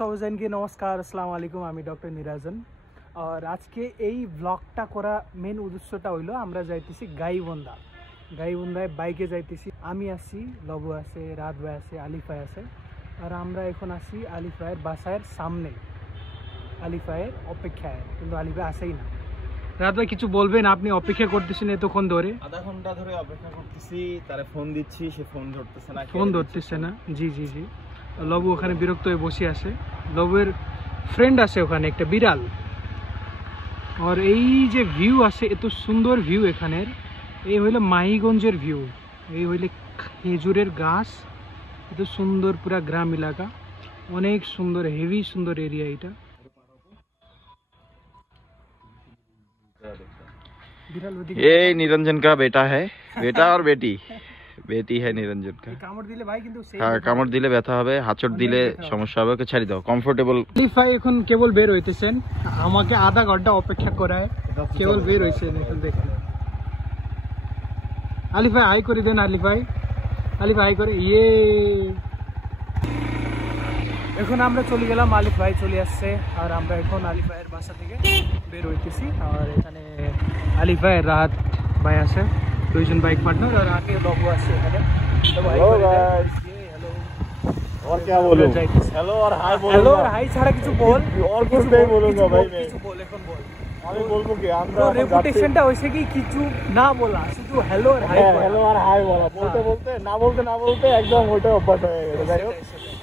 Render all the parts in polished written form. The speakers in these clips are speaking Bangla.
সবাইকে নমস্কার, আসসালামু আলাইকুম। আমি ডক্টর নিরাজন। আর আজকে এই ব্লগটা করা মেন উদ্দেশ্যটা হইলো আমরা যাইতেছি গাইবন্ধায় বাইকে যাইতেছি। আমি আছি, লবু আছে, রাত ভাই আছে, আলিফ ভাই আছে। আর আমরা এখন আছি আলিফ ভাইয়ের বাসায়ের সামনে, আলিফ ভাইয়ের অপেক্ষায়, কিন্তু আলিফ ভাই আসেই না। রাত ভাই কিছু বলবেন? আপনি অপেক্ষা করতেছেন এতক্ষণ ধরে। আধা ঘন্টা ধরে অপেক্ষা করতেছি, তারে ফোন দিচ্ছি, সে ফোন ধরতেছে না। জি জি জি। লবু ওখানে বিরক্ত হয়ে বসে আছে। লবুর ফ্রেন্ড আছে ওখানে, একটা বিড়াল। আর এই যে ভিউ আছে, এত সুন্দর ভিউ এখানের। এই হইলো মাহিগঞ্জের ভিউ, এই হইলে খেজুরের গাছ, এত সুন্দর পুরা গ্রাম এলাকা, অনেক সুন্দর, হেভি সুন্দর এরিয়া এটা। ये निरंजन का बेटा है, बेटा और बेटी है निरंजन का। কামড় দিলে ভাই কিন্তু হ্যাঁ, কামড় দিলে ব্যথা হবে, হাঁচড় দিলে সমস্যা হবে, ওকে ছাড়ি দাও। কমফোর্টেবল। আলিফ ভাই এখন কেবল বের হইতেছেন, আমাকে আধা ঘন্টা অপেক্ষা করায়, কেবল বের হইছেন এখন দেখেন। আলিফ ভাই হাই করে দেন। আলিফ ভাই হাই করে। এখন আমরা চলে গেলাম, আলিফ ভাই চলে আসছে। আর আমরা এখন আলিফ ভাইয়ের বাসা থেকে বের হইতেছি। আর এখানে আলিফ ভাইয়ের রাহাত ভাই আছে, দুইজন বাইক পার্টনার। আর আগে লবু আছে এখানে। और क्या बोलूं? हेलो और हाय बोलो। हेलो और हाय ছাড়া কিছু বল। और कुछ नहीं बोलूंगा भाई मैं। কিছু বল, এখন বল। আমি বলবো কি, আমরা তো রেপুটেশনটা হইছে কি কিছু না বলা, শুধু হ্যালো আর হাই বলা। হ্যালো আর হাই বলা, বলতে বলতে একদম ওইটা অভ্যাস হয়ে গেছে। যাই হোক,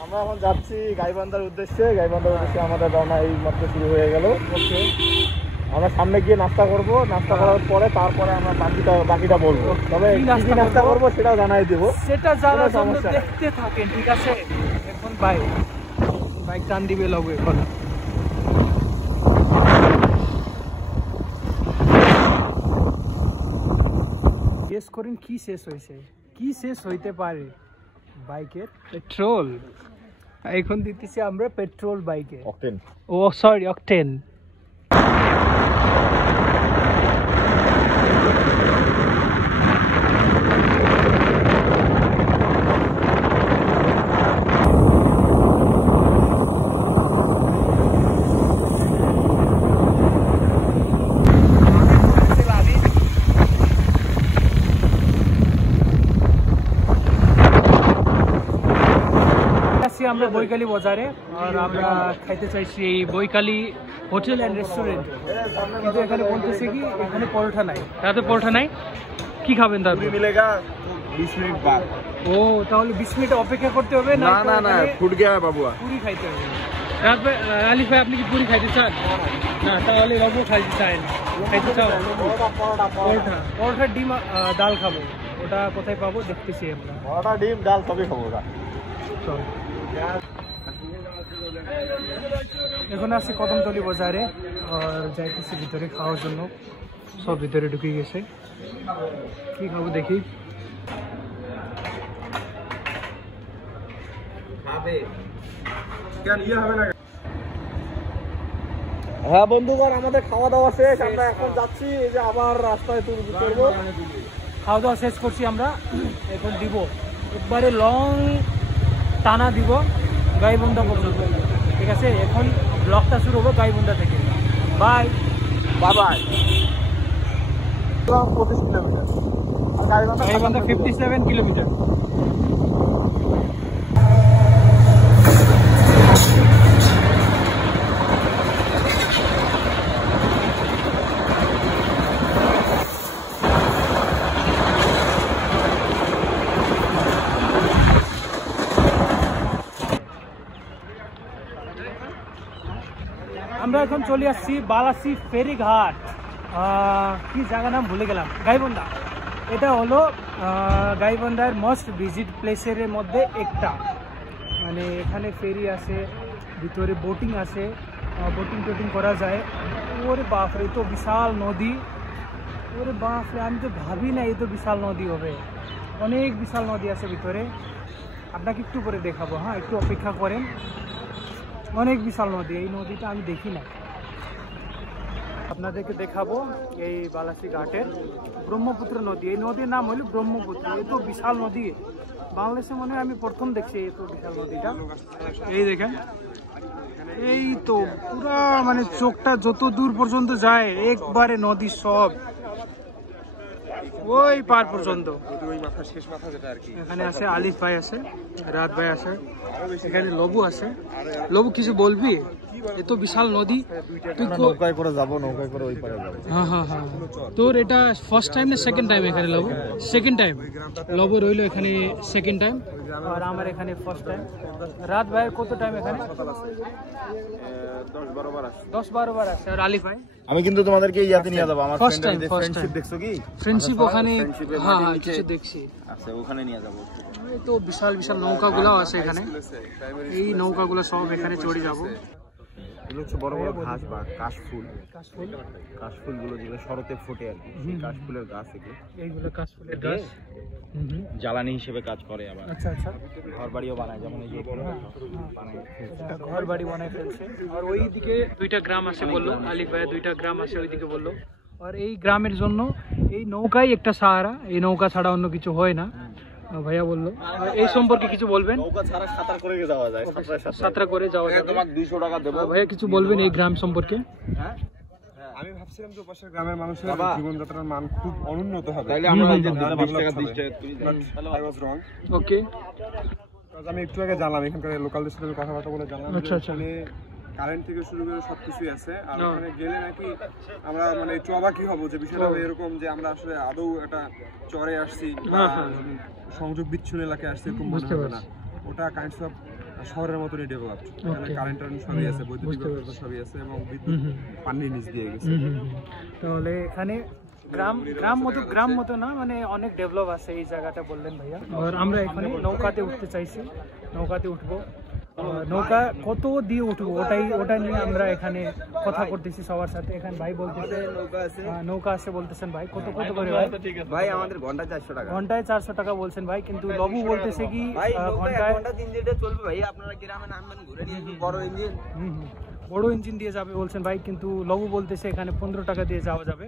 আমরা এখন যাচ্ছি গাইবান্ধার উদ্দেশ্যে। আমাদের রওনা এই মাত্র শুরু হয়ে গেল। ওকে, আমরা সামনে গিয়ে নাস্তা করব, নাস্তা করার পরে তারপরে আমরা বাকিটা বলবো। তবে কি নাস্তা করবো সেটাও জানাই দেবো, সেটা জানার জন্য দেখতে থাকেন, ঠিক আছে? এখন বাইক টান দিবে লবু। এখন গেস করেন কি শেষ হয়েছে, কি শেষ হইতে পারে? বাইকের পেট্রোল। এখন দিতেছি আমরা পেট্রোল বাইকে। অকটেন। ও সরি, অকটেন। আমরা বৈকালী বাজারে, আর আমরা খাইতে চাইছি এই বৈকালী হোটেল অ্যান্ড রেস্টুরেন্ট। কিন্তু এখানে বলতেছে কি এখানে পরোটা নাই, রাতে পরোটা নাই। কি খাবেন তারপর? মিলেগা 20 মিনিট বাদ। ও, তাহলে 20 মিনিট অপেক্ষা করতে হবে? না না না, ফুট গিয়া বাবুয়া, পুরি খাইতে হবে। রাত ভাই, আলিফ ভাই আপনি কি পুরি খাইতে চান? না, তাহলে বাবু খাইতে চান? খাইতে চাও পরোটা ডিম ডাল খাবো। ওটা কোথায় পাবো দেখতেছি আমরা। পরোটা ডিম ডাল সবই খাবো। চল, এখন আছি কদমতলী বাজারে আর যাইতেছি ভিতরে খাওয়ার জন্য। সব ভিতরে ঢুকে গেছে, কি খাবো দেখি। হ্যাঁ বন্ধুগণ, আমাদের খাওয়া দাওয়া শেষ। আমরা এখন যাচ্ছি, এই যে আবার রাস্তায় করবো। খাওয়া দাওয়া শেষ করছি আমরা। এখন দিব একবারে লং টানা দিব গাইবন্ধা পর্যন্ত, ঠিক আছে? এখন ব্লগটা শুরু হবো গাইবন্ধা থেকে। Bye bye. 25 kilometre, Gaibandha 57 kilometre. আমরা এখন চলে আসছি বালাসি ফেরিঘাট। কি জায়গা নাম ভুলে গেলাম, গাইবন্ধা। এটা হলো গাইবন্ধার মোস্ট ভিজিট প্লেসের মধ্যে একটা। মানে এখানে ফেরি আছে, ভিতরে বোটিং আছে, বোটিং করা যায়। ওরে বাপরে, তো বিশাল নদী। ওরে বাপরে, আমি তো ভাবি না এত বিশাল নদী হবে। অনেক বিশাল নদী আছে ভিতরে, আপনাকে একটু করে দেখাবো। হ্যাঁ, একটু অপেক্ষা করেন। অনেক বিশাল নদী, এই নদীটা আমি দেখি না। আপনাদেরকে দেখাবো এই বালাসি ঘাটের ব্রহ্মপুত্র নদী। এই নদীর নাম হলো ব্রহ্মপুত্র। এই তো বিশাল নদী, বাংলাদেশে মনে হয় আমি প্রথম দেখছি এত বিশাল নদীটা। এই দেখেন, এই তো পুরা মানে চোখটা যত দূর পর্যন্ত যায় একবারে নদী, সব ওই পার পর্যন্ত। এখানে আছে আলিফ ভাই আছে, রাত ভাই আছে, এখানে লবু আছে। লবু কিছু বলবি? এত বিশাল নদী, তুই নৌকায় করে যাবো, নৌকায় করে ওই পারে যাবো। হ্যাঁ হ্যাঁ হ্যাঁ, তোর এটা ফার্স্ট টাইম না সেকেন্ড টাইম এখানে লবু? সেকেন্ড টাইম লবু রইলো এখানে, সেকেন্ড টাইম। আর আমার এখানে ফার্স্ট টাইম। রাত ভাই কত টাইম এখানে? 10-12 বার আসছে। আর আলিফ ভাই? আমি কিন্তু তোমাদেরকে ইয়াতে নিয়ে যাবো, আমার ফ্রেন্ডশিপ দেখছো কি? ফ্রেন্ডশিপ ওখানে, হ্যাঁ হ্যাঁ কিছু দেখছি। আচ্ছা ওখানে নিয়ে যাবো। এই তো বিশাল বিশাল নৌকাগুলো আছে এখানে, এই নৌকাগুলো সব এখানে চড়ে যাবো। এগুলো হচ্ছে বড় বড় ঘাস বা কাশফুল, কাশফুলগুলো যেগুলো শরতে ফোটে আর কি, সেই কাশফুলের গাছ এগুলো। এইগুলো কাশফুলের গাছ, জ্বালানি হিসেবে কাজ করে আবার। আচ্ছা আচ্ছা, ঘর বাড়িও বানায়, যেমন এই যে ঘর বাড়ি বানায় ফেলছে। আর ওই দিকে 2টা গ্রাম আছে বললো আলিফ ভাই, 2টা গ্রাম আছে ওইদিকে বললো। আর এই গ্রামের জন্য এই নৌকাই একটা সাহারা, এই নৌকা ছাড়া অন্য কিছু হয় না ভাইয়া বললো। এই সম্পর্কে কিছু বলবেন? নৌকা ছাড়া সাঁতার করে যাওয়া যায়, সাঁতার করে যাওয়া যায়। তোমাকে 200 টাকা দেব। ভাইয়া কিছু বলবেন এই গ্রাম সম্পর্কে? হ্যাঁ, আমি ভাবছিলাম যে পাশের গ্রামের মানুষের জীবনযাত্রার মান খুব অনুন্নত হবে, তাইলে আমরা এই যে 20 টাকা 20 টাকা ওকে। আমি একটু আগে জানলাম, এখানকার লোকালদের সাথে কথাবার্তা বলে জানলাম আচ্ছা আচ্ছা, কারেন্ট থেকে শুরু করে সবকিছুই আছে। আর ওখানে গেলে নাকি আমরা মানে একটু অবাকই হবো যে বিষয়টা এরকম যে আমরা আসলে আদৌ একটা চরে আসছি, সংযোগ বিচ্ছিন্ন এলাকায় আসছি এরকম মনে হবে না। ওটা কাইন্ড অফ শহরের মতনই ডেভেলপড, এখানে কারেন্ট সবই আছে, বৈদ্যুতিক ব্যবস্থা সবই আছে এবং বিদ্যুৎ পানির নিচ দিয়ে গেছে। তাহলে এখানে গ্রাম মতো না, মানে অনেক ডেভেলপ আছে এই জায়গাটা বললেন ভাইয়া। আর আমরা এখানে নৌকাতে উঠতে চাইছি, নৌকাতে উঠবো। নৌকা কত দিয়ে উঠবো ওটা নিয়ে আমরা এখানে কথা করতেছি সবার সাথে। এখানে ভাই বলতেছে নৌকা আছে বলতেছেন ভাই, কত করে ভাই? ভাই আমাদের ঘন্টায় 400 টাকা। ঘন্টায় 400 টাকা বলছেন ভাই, কিন্তু লবু বলতেছে কি ঘন্টায় 3 লিটার চলবে ভাই। আপনারা গ্রামে নামবেন, ঘুরে নিয়ে বড় ইঞ্জিন, বড় ইঞ্জিন দিয়ে যাবে বলছেন ভাই, কিন্তু লবু বলতেছে এখানে 15 টাকা দিয়ে যাওয়া যাবে।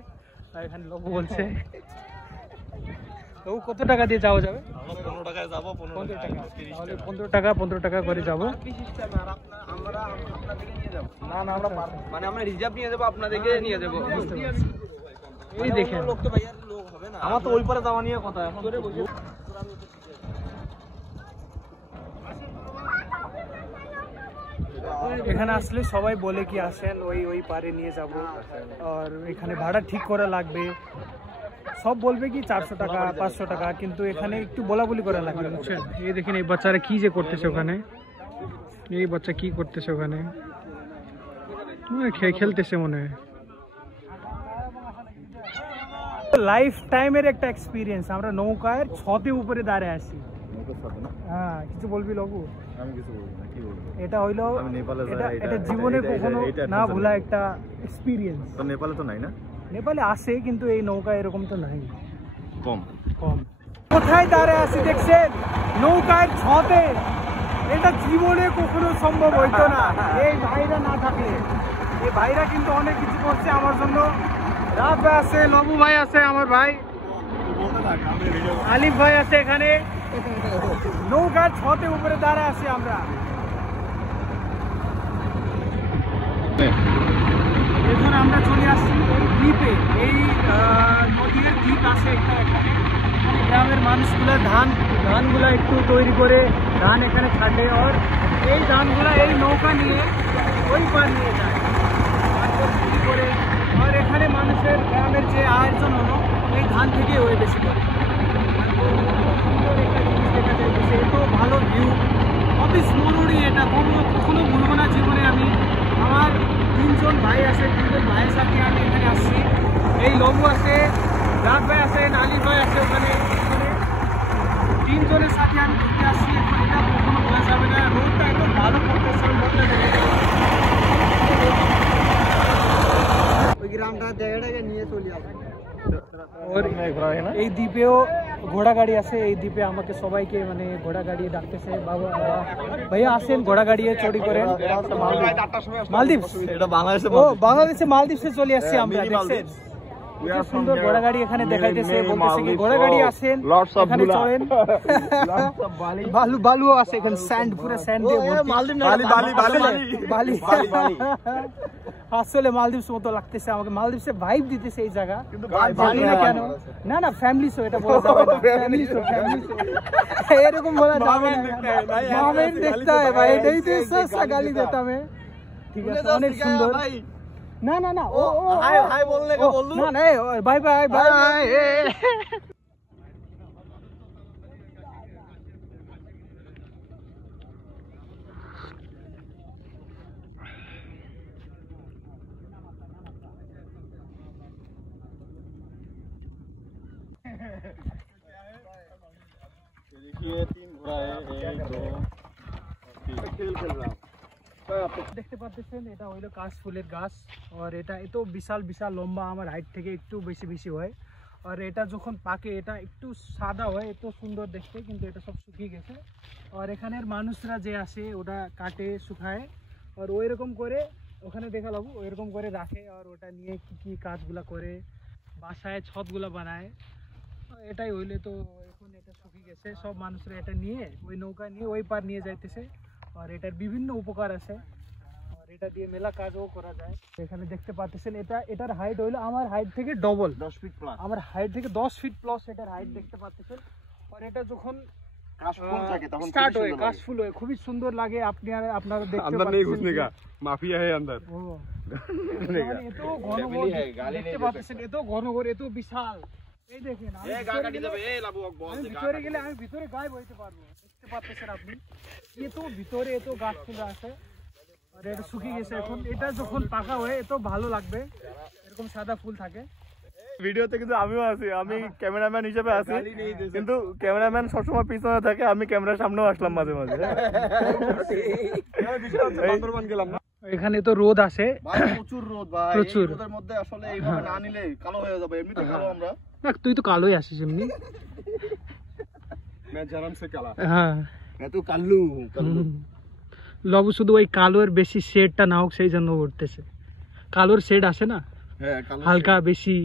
আর এখানে লবু বলছে তো কত টাকা দিয়ে যাওয়া যাবে? 15 টাকায় যাবো, 15 টাকা। তাহলে 15 টাকা করে যাবো। আমরা আপনাদেরকে নিয়ে যাব। না আমরা মানে আমরা রিজার্ভ নিয়ে যাব, আপনাদেরকে নিয়ে যাব। এই দেখেন লোক তো ভাইয়ার লোক হবে না, আমার তো ওই পারে যাওয়া নিয়ে কথা। এখন করে বলছি এখানে আসলে সবাই বলে কি আসেন ওই পারে নিয়ে যাব, আর এখানে ভাড়া ঠিক করা লাগবে। সব বলবে কি 400 টাকা 500 টাকা, কিন্তু এখানে একটু বলাবলি করা লাগবে, বুঝছেন? এই দেখেন এই বাচ্চারা কি যে করতেছে ওখানে, এই বাচ্চা কি করতেছে ওখানে, খেলতেছে মনে হয়। লাইফ টাইমের একটা এক্সপিরিয়েন্স, আমরা নৌকার ছতে উপরে দাঁড়িয়ে আসি। হ্যাঁ, কিছু বলবি লবু? আমি কিছু বলবো না, কি বলবো? এটা হইলো এটা জীবনে কখনো না ভোলা একটা এক্সপিরিয়েন্স। তো নেপালে তো নাই না? নেপালে আসে, কিন্তু এই নৌকা এরকম তো নাই, কম। কোথায় দাঁড়িয়ে আছি দেখছেন? নৌকার ছতে। এটা জীবনে কখনো সম্ভব হইতো না এই ভাইরা না থাকলে। এই ভাইরা কিন্তু অনেক কিছু করছে আমার জন্য। রাত ভাই আছে, লবু ভাই আছে, আমার ভাই আলিফ ভাই আছে। এখানে নৌকার ছতে উপরে দাঁড়িয়ে আছি আমরা। এখন আমরা চলে আসছি এই দ্বীপে। এই নদীর দ্বীপ আছে একটা এখানে। গ্রামের মানুষগুলা ধানগুলা একটু তৈরি করে ধান এখানে ছাড়ে, আর এই ধানগুলা এই নৌকা নিয়ে ওই পার নিয়ে যায় করে। আর এখানে মানুষের গ্রামের যে আয়োজন হলো এই ধান থেকে ওই বেশি করে। একটা জিনিস দেখা যাইতেছে, এত ভালো ভিউ, অবিস্মরণীয়। এটা কখনো ভুলবো না জীবনে। আমি আমার 3 জন ভাই আছে, 3 জন ভাইয়ের সাথে আমি এখানে আসছি। এই লবু আছে, রাত ভাই আছে, আলিফ ভাই আছে। ওখানে 3 জনের সাথে আমি ঘুরতে আসছি। এটা কখনো বলা যাবে না। রোডটা একদম ভালো করতেছে, রোডটা ওই গ্রামটা জায়গাটাকে নিয়ে চলে আসবে। এই দ্বীপেও ঘোড়া গাড়ি আছে। এই দ্বীপে আমাকে সবাইকে মানে ঘোড়া গাড়ি ডাকতেছে, বাবা ভাইয়া আসেন ঘোড়া গাড়িয়ে চড়ি করেন। মালদ্বীপ, এটা বাংলাদেশে, ও বাংলাদেশে মালদ্বীপে চলে আসছি আমরা, দেখছেন? সুন্দর ঘোড়া গাড়ি এখানে দেখাইতেছে, বলতেছে কি ঘোড়া গাড়ি আসেন এখানে চড়েন। বালু বালুও আছে এখানে, স্যান্ড, পুরো স্যান্ড দিয়ে বালি। আসলে মালদ্বীপ মতো লাগতেছে আমাকে, মালদ্বীপে ভাইব দিতেছে এই জায়গা, জানি না কেন। না না ফ্যামিলি শো, এটা বলা যাবে না, ফ্যামিলি শো এরকম বলা যাবে না, মামের দেখতে হয় ভাই, এটাই তো সস্তা গালি দেতা মে। ঠিক আছে, অনেক সুন্দর। না না না ও হাই বললে কা বললু না না, বাই বাই বাই। দেখতে পাচ্ছেন এটা হইলো কাশফুলের গাছ, আর এটা এত বিশাল বিশাল লম্বা, আমার হাইট থেকে একটু বেশি বেশি হয়। আর এটা যখন পাকে এটা একটু সাদা হয়, এত সুন্দর দেখতে, কিন্তু এটা সব শুকিয়ে গেছে। আর এখানের মানুষরা যে আসে ওটা কাটে শুকায়, আর ওই রকম করে ওখানে দেখালাম ওইরকম করে রাখে, আর ওটা নিয়ে কি কি কাজগুলা করে, বাসায় ছদগুলা বানায়। এটাই হইলে তো এখন এটা শুকিয়ে গেছে, সব মানুষরা এটা নিয়ে ওই নৌকা নিয়ে ওই পার নিয়ে যাইতেছে। আর এটার বিভিন্ন উপকার আছে, আর এটা দিয়ে মেলা কাজও করা যায়। এখানে দেখতে পাচ্ছেন এটার হাইট হইলো আমার হাইট থেকে ডবল, 10 ফিট প্লাস, আমার হাইট থেকে 10 ফিট প্লাস এটার হাইট দেখতে পাচ্ছেন। আর এটা যখন কাশফুল থাকে তখন স্টার্ট হয়, কাশফুল হয়, খুবই সুন্দর লাগে। আপনারা দেখতে পাচ্ছেন अंदर नहीं घुसने का माफिया है अंदर, এত ঘন ঘন দেখতে পাচ্ছেন, এত ঘন ঘন, এত বিশাল। এই দেখেন এই গাগাটি দেবে, এই লাবু বল দে, ভিতরে গেলে আমি ভিতরে গায়েব হইতে পারবো। দেখতে পাচ্ছেন আপনি, এত ভিতরে এত গাছ ফুল আছে, আর এটা শুকিয়ে গেছে এখন। এটা যখন পাকা হয় এত ভালো লাগবে, এরকম সাদা ফুল থাকে। ভিডিওতে কিন্তু আমিও আছি, আমি ক্যামেরাম্যান হিসেবে আছি, কিন্তু ক্যামেরাম্যান সবসময় পিছনে থাকে, আমি ক্যামেরার সামনেও আসলাম মাঝে মাঝে। এখানে তো রোদ আছে ভাই, প্রচুর রোদ ভাই, প্রচুর। রোদের মধ্যে আসলে এইভাবে না নিলে কালো হয়ে যাবে, এমনিতে কালো আমরা। না তুই তো কালোই আসিস এমনি। मैं जन्म से काला। হ্যাঁ मैं तो কাল্লু লবু শুধু ওই কালোর বেশি শেডটা না হোক সেই জন্য উঠতেছে, কালোর শেড আসে না, হ্যাঁ কালো হালকা বেশি।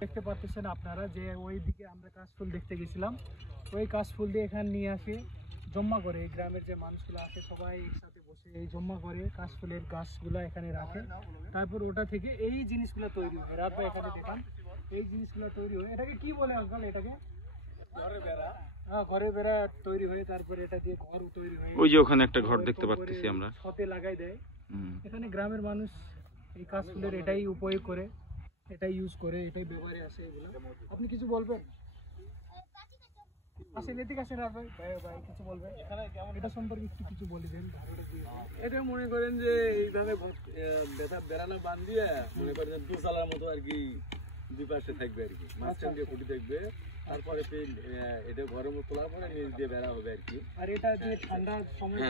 দেখতে পাচ্ছেন আপনারা যে ওই দিকে আমরা কাশফুল দেখতে গেছিলাম, ওই কাশফুল দিয়ে এখানে নিয়ে আসে জমা করে, এই গ্রামের যে মানুষগুলো আছে সবাই একসাথে বসে এই জমা করে কাশফুলের গাছগুলো এখানে রাখে। তারপর ওটা থেকে এই জিনিসগুলো তৈরি হয়, রাত এখানে দেখান এই জিনিসগুলো তৈরি হয়। এটাকে কি বলে আঙ্কাল? এটাকে ঘরের বেড়া। হ্যাঁ, ঘরের বেড়া তৈরি হয়, তারপরে এটা দিয়ে ঘর তৈরি হয়। ওই যে ওখানে একটা ঘর দেখতে পাচ্ছি আমরা, ছতে লাগাই দেয়। এখানে গ্রামের মানুষ এই কাশফুলের এটাই উপয়োগ করে, এটাই ইউজ করে, এটাই ব্যবহারে আসে এগুলো। আপনি কিছু বলবেন? আসেন এদিকে আসেন, আর ভাই ভাই কিছু বলবেন এখানে কেমন এটা সম্পর্কে একটু কিছু বলে দেন। এটা মনে করেন যে এইভাবে বেড়ানো বান দিয়ে মনে করেন দুসালার মতো আর কি দুই পাশে থাকবে আর কি, মাঝখান দিয়ে খুঁটি থাকবে, তারপরে এটা গরম তোলার পরে নিচ দিয়ে বেড়া হবে আর কি। আর এটা যে ঠান্ডার সময়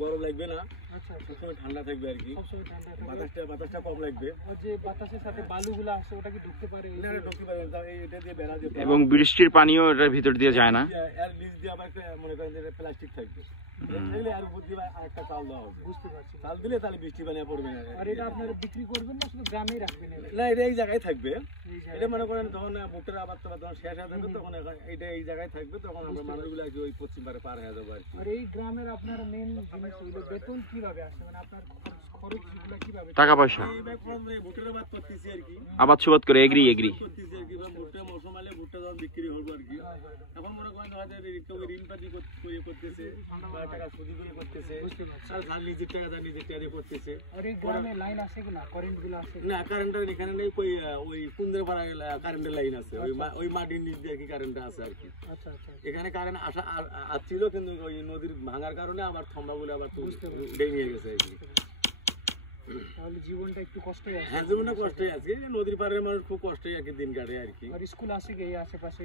গরম লাগবে না, আচ্ছা সবসময় ঠান্ডা থাকবে আর কি, সবসময় ঠান্ডা থাকবে, বাতাসটা কম লাগবে। আর যে বাতাসের সাথে বালুগুলো আসে ওটা কি ঢুকতে পারে? ঢুকতে পারে, এটা দিয়ে বেড়া দিয়ে, এবং বৃষ্টির পানিও এটার ভিতর দিয়ে যায় না। এর নিচ দিয়ে আবার একটা মনে করেন যে প্লাস্টিক থাকবে, থাকলে আর উপর দিয়ে আরেকটা চাল দেওয়া হবে। বুঝতে পারছি। চাল দিলে তাহলে বৃষ্টি পানি পড়বে না। আর এটা আপনারা বিক্রি করবেন না শুধু গ্রামেই রাখবেন? না, এটা এই জায়গায় থাকবে। এটা মনে করেন যখন ভুট্টার আবাদ যখন শেষ হয়ে যাবে তখন এটা এই জায়গায় থাকবে, তখন আমরা মানুষগুলো আর কি ওই পশ্চিম পারে পার হয়ে যাবো আর কি। আর এই গ্রামের আপনার মেন জিনিস হইলো বেতন কিভাবে আসে, মানে আপনার খরচগুলো কিভাবে? টাকা পয়সা ভুট্টার আবাদ করতেছি আর কি, আবাদ সুবাদ করে এগ্রি করতেছি আর কি, ভুট্টা মৌসুম আলে ভুট্টা যখন বিক্রি হবো আর কি, এখন মনে করেন কেউ ঋণ পাতি করতেছে, টাকা সুদি করে করতেছে, আর নিজের টাকা নিজের টাকা দিয়ে করতেছে। আর এই গ্রামে লাইন আছে কিনা, কারেন্ট গুলো আছে? না, কারেন্টের এখানে নেই, ওই কুন্দের পাড়া কারেন্টের লাইন আছে, ওই মাটির নিচ দিয়ে কি কারেন্ট আছে আর কি। আচ্ছা আচ্ছা, এখানে কারেন্ট আসছিল, কিন্তু ওই নদীর ভাঙার কারণে আবার থম্বা বলে আবার ডেই নিয়ে গেছে আর কি। তাহলে জীবনটা একটু কষ্টই আছে। হ্যাঁ, জীবনটা কষ্টই আছে, নদীর পাড়ের মানুষ খুব কষ্টই আর কি দিন কাটে আর কি। আর স্কুল আছে কি এই আশেপাশে?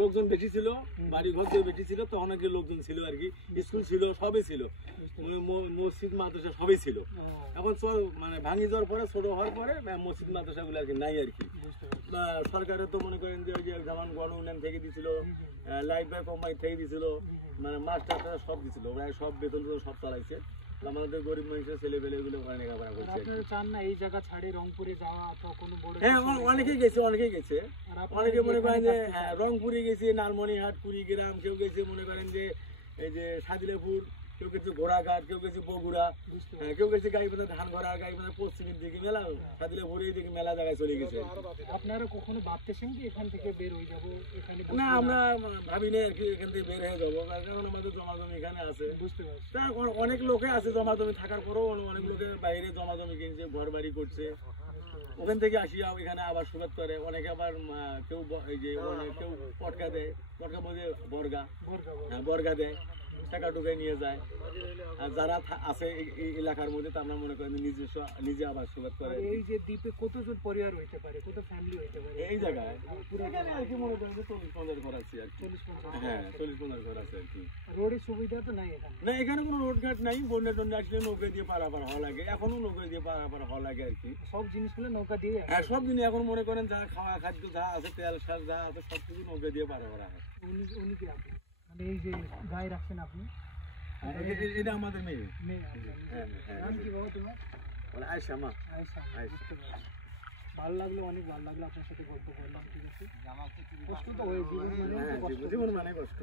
লোকজন বেশি ছিল, বাড়ি ঘর দিয়ে বেশি ছিল, তখন আর কি লোকজন ছিল আর কি, স্কুল ছিল, সবই ছিল, মসজিদ মাদ্রাসা সবই ছিল। এখন মানে ভাঙি যাওয়ার পরে, ছোট হওয়ার পরে মসজিদ মাদ্রাসা গুলো আর কি নাই আর কি। সরকারের তো মনে করেন যে ওই যে যেমন গণ উন্নয়ন থেকে দিছিল, লাইট বাই কোম্পানি থেকে দিছিল, মানে মাস্টার সব দিছিল, সব বেতন সব চালাইছে। আমাদের গরিব মানুষের ছেলে পেলে এগুলো ওখানে লেখাপড়া করছে। আপনারা চান না এই জায়গা ছাড়ি রংপুরে যাওয়া অথবা কোনো বড়? হ্যাঁ, অনেকেই গেছে। অনেকে মনে করেন যে রংপুরে গেছে, লালমনিরহাট, কুড়িগ্রাম, কেউ গেছে মনে করেন যে এই যে সাদিলাপুর, কেউ গেছে ঘোড়াঘাট, কেউ গেছে বগুড়া, কেউ গেছে গাইবান্ধা, ধানগড়া, গাইবান্ধা পশ্চিমের দিকে মেলা, সাদিলাপুরে দিকে মেলা জায়গায় চলে গেছে। আপনারা কখনো ভাবতেছেন কি এখান থেকে বের হয়ে যাবো? এখানে না, আমরা ভাবি না আর কি এখান থেকে বের হয়ে যাবো, কারণ আমাদের জমাজমি এখানে আছে। বুঝতে পারছি। তা অনেক লোকে আছে জমাজমি থাকার পরেও, অনেক লোকে বাইরে জমাজমি কিনছে, ঘর বাড়ি করছে, ওখান থেকে আসিয়া এখানে আবার সুগাত করে। অনেকে আবার কেউ এই যে কেউ পটকা দেয়, পটকা বলতে বর্গা দেয়, টাকা টুকায় নিয়ে যায়। আর যারা আছে এই এলাকার মধ্যে আমরা মনে করেন নিজে আবার সুগাত করে। এই যে দ্বীপে কতজন পরিবার হইতে পারে, কত ফ্যামিলি হইতে পারে এই জায়গায়? এখানে আর কি মনে করেন যে 40-50 ঘর আছে আর কি। 40-50? হ্যাঁ, 40-50 ঘর আছে আর কি। রোডের সুবিধা তো নাই এখানে? না, এখানে কোনো রোড ঘাট নাই। বন্যা টন্যা আসলে নৌকা দিয়ে পারাপার হওয়া লাগে, এখনো নৌকা দিয়ে পারাপার হওয়া লাগে আর কি। সব জিনিসগুলো নৌকা দিয়ে? হ্যাঁ, সব জিনিস এখন মনে করেন যা খাওয়া খাদ্য যা আছে, তেল সার যা আছে, সব কিছু নৌকা দিয়ে পারাপার হয়। উনি কি রাখেন? মানে এই যে গায়ে রাখছেন আপনি? এটা আমাদের মেয়ে। নাম কি বাবা তোমার? আয়সা মা। আয়সা। ভালো লাগলো, অনেক ভালো লাগলো আপনার সাথে গল্প করলাম। ঠিক আছে, কষ্ট তো হয়ে জীবন মানে কষ্ট।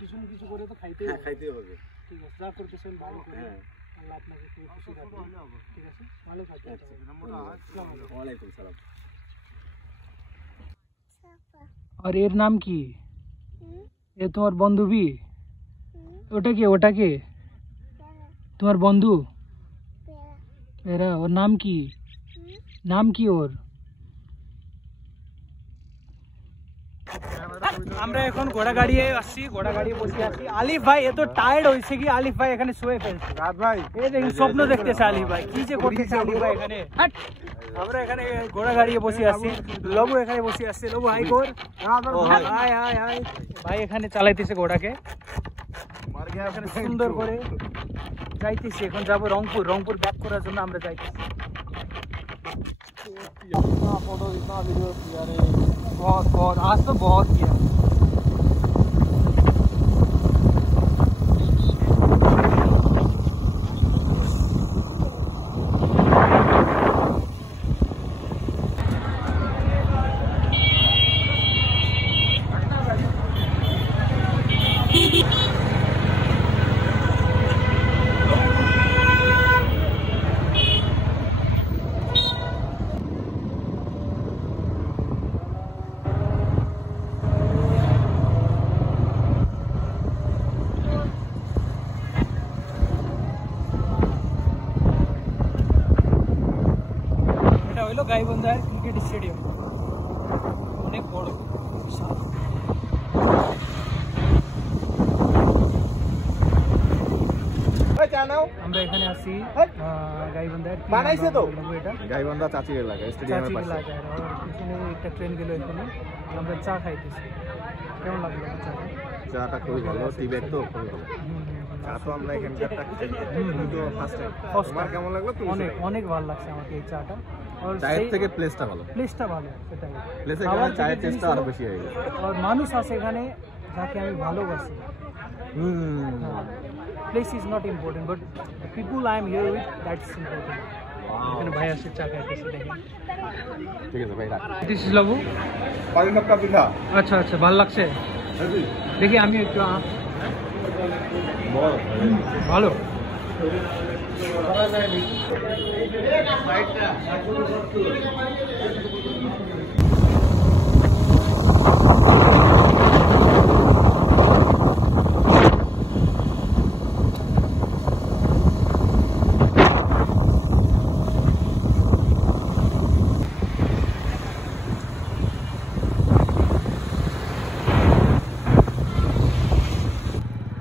কিছু না কিছু করে তো খাইতে হবে। ঠিক আছে, যা করতেছেন ভালো করে। আল্লাহ আপনাকে খুব খুশি রাখবেন। ঠিক আছে, ভালো থাকবেন। ওয়ালাইকুম সালাম। আর এর নাম কি? এ তোমার বান্ধবী? ওটা কে তোমার বন্ধু? এরা ওর নাম কি? নাম কি ওর? আমরা এখন ঘোড়া গাড়িয়ে আসছি, ঘোড়া গাড়িয়ে বসে আছি। আলিফ ভাই এত টায়ার্ড হয়েছে কি আলিফ ভাই এখানে শুয়ে ফেলছে। ভাই এই দেখুন স্বপ্ন দেখতেছে আলিফ ভাই, কি যে করতেছে আলিফ ভাই এখানে। আমরা এখানে ঘোড়া গাড়িয়ে বসে আছি, লবু এখানে বসে আসছে। লবু হাই কর। High high high. ভাই এখানে চালাইতেছে ঘোড়াকে, এখানে সুন্দর করে যাইতেছি। এখন যাবো রংপুর ব্যাক করার জন্য আমরা যাইতেছি। फोटो इतना वीडियो किया रे, बहुत आज तो बहुत किया। গাইবান্ধার ক্রিকেট স্টেডিয়াম অনেক বড়। আমরা এখানে আছি গাইবান্ধার গাইবান্ধা চাচির এলাকা, স্টেডিয়ামের পাশে। পিছনে একটা ট্রেন গেল, এখানে আমরা চা খাইতেছি। কেমন লাগলো চাটা? খুবই ভালো, টি ব্যাগ তো খুবই ভালো। চা তো আমরা এখানকারটা ফার্স্ট টাইম। তোমার কেমন লাগলো? অনেক ভালো লাগছে আমাকে এই চাটা। চায়ের থেকে প্লেসটা ভালো, সেটাই। প্লেসে গেলে চায়ের টেস্টটা আরো বেশি হয়ে গেছে। আর মানুষ আছে এখানে যাকে আমি ভালোবাসি। Place is not important, but people I am here with, that's important. এখানে ভাই আসছে চা খাইতেছে, দেখেন। ঠিক আছে ভাই, রাখ। দিস ইজ লবু। আচ্ছা, ভালো লাগছে। দেখি আমি একটু ভালো।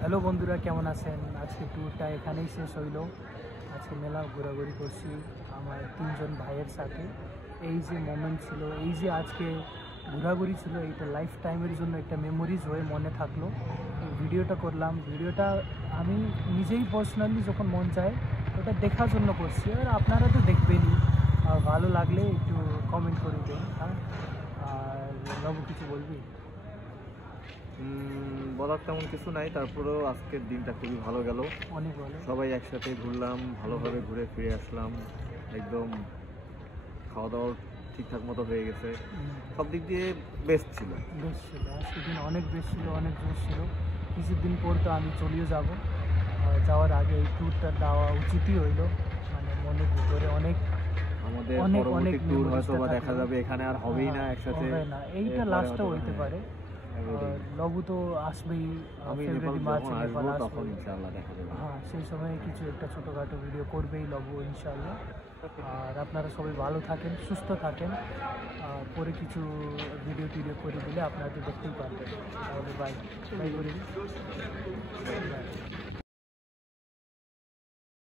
হ্যালো বন্ধুরা, কেমন আছেন? আজকে ট্যুরটা এখানেই শেষ হইল। আজকে মেলা ঘোরাঘুরি করছি আমার 3জন ভাইয়ের সাথে। এই যে মোমেন্ট ছিল, এই যে আজকে ঘোরাঘুরি ছিল, এইটা লাইফ টাইমের জন্য একটা মেমোরিজ হয়ে মনে থাকলো। এই ভিডিওটা করলাম। ভিডিওটা আমি নিজেই পার্সোনালি যখন মন চায় ওটা দেখার জন্য করছি, আর আপনারা তো দেখবেনই। আর ভালো লাগলে একটু কমেন্ট করে দেন। হ্যাঁ, আর বাবু কিছু বলবি? বলার তেমন কিছু নাই, তারপরেও আজকের দিনটা খুবই ভালো গেল। অনেক ভালো। সবাই একসাথে ঘুরলাম, ভালোভাবে ঘুরে ফিরে আসলাম, একদম খাওয়া দাওয়া ঠিকঠাক মতো হয়ে গেছে, সব দিক দিয়ে বেস্ট ছিল। বেশ ছিল আজকের দিন, অনেক বেশ ছিল, অনেক জোর ছিল। কিছুদিন পর তো আমি চলেও যাব, যাওয়ার আগে এই ট্যুরটা দেওয়া উচিতই হইল। মানে মনের ভিতরে অনেক আমাদের অনেক পরবর্তী ট্যুর memories হয়তো বা থাকবে। দেখা যাবে এখানে আর হবেই না হ্যাঁ, একসাথে, হবে না, এইটা এরপরে লাস্টটা হয়তো হইতে হ্যাঁ, পারে। একদমই। লবু তো আসবেই, আমি নেপাল ফেব্রুয়ারি মার্চে যখন নেপাল আসবো তখন আসবে। ইনশাআল্লাহ দেখা যাবে। হ্যাঁ, সেই সময় কিছু একটা ছোটোখাটো ভিডিও করবেই লবু ইনশাআল্লাহ। আর আপনারা সবাই ভালো থাকেন, সুস্থ থাকেন। পরে কিছু ভিডিও টিডিও করে দিলে আপনারা তো দেখতেই পারবেন। তাহলে বাই বাই করে দিই।